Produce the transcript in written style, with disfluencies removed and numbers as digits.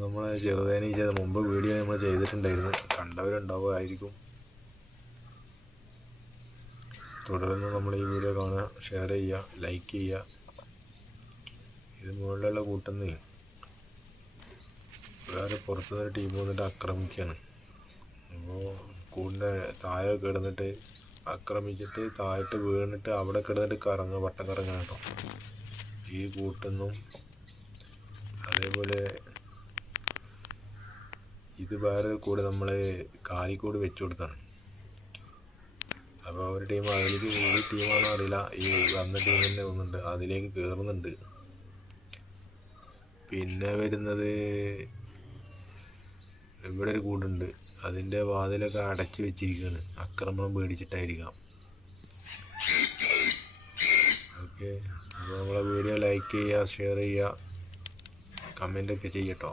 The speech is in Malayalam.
നമ്മൾ ചെറുതേനീ ചെയ്ത മുമ്പ് വീഡിയോ നമ്മൾ ചെയ്തിട്ടുണ്ടായിരുന്നു, കണ്ടവരുണ്ടാവുമായിരിക്കും. തുടർന്ന് നമ്മൾ ഈ വീഡിയോ കാണുക, ഷെയർ ചെയ്യുക, ലൈക്ക് ചെയ്യുക. ഇത് മുകളിലുള്ള കൂട്ടുന്ന വേറെ പുറത്തുനിന്നൊരു ടീം വന്നിട്ട് ആക്രമിക്കുകയാണ്. അപ്പോൾ കൂടിൻ്റെ താഴെ കിടന്നിട്ട് ആക്രമിച്ചിട്ട് താഴോട്ട് വീണിട്ട് അവിടെ കിടന്നിട്ട് വട്ടം കറങ്ങണം കേട്ടോ. ഈ കൂട്ടുന്നും അതേപോലെ ഇത് വേറെ കൂടെ നമ്മൾ കാലിക്കൂട് വെച്ചു കൊടുത്താണ്. അപ്പോൾ ഒരു ടീം അതിലേക്ക്, ഈ ടീമാണോ അറിയില്ല, ഈ വന്ന ടീം തന്നെ ഒന്നുണ്ട് അതിലേക്ക് കയറുന്നുണ്ട്. പിന്നെ വരുന്നത് ഇവിടെ ഒരു കൂടുണ്ട്, അതിൻ്റെ വാതിലൊക്കെ അടച്ചു വെച്ചിരിക്കുകയാണ്, ആക്രമണം പേടിച്ചിട്ടായിരിക്കാം. ഓക്കെ, അപ്പോൾ നമ്മളെ വീഡിയോ ലൈക്ക് ചെയ്യുക, ഷെയർ ചെയ്യുക, കമൻ്റൊക്കെ ചെയ്യട്ടോ.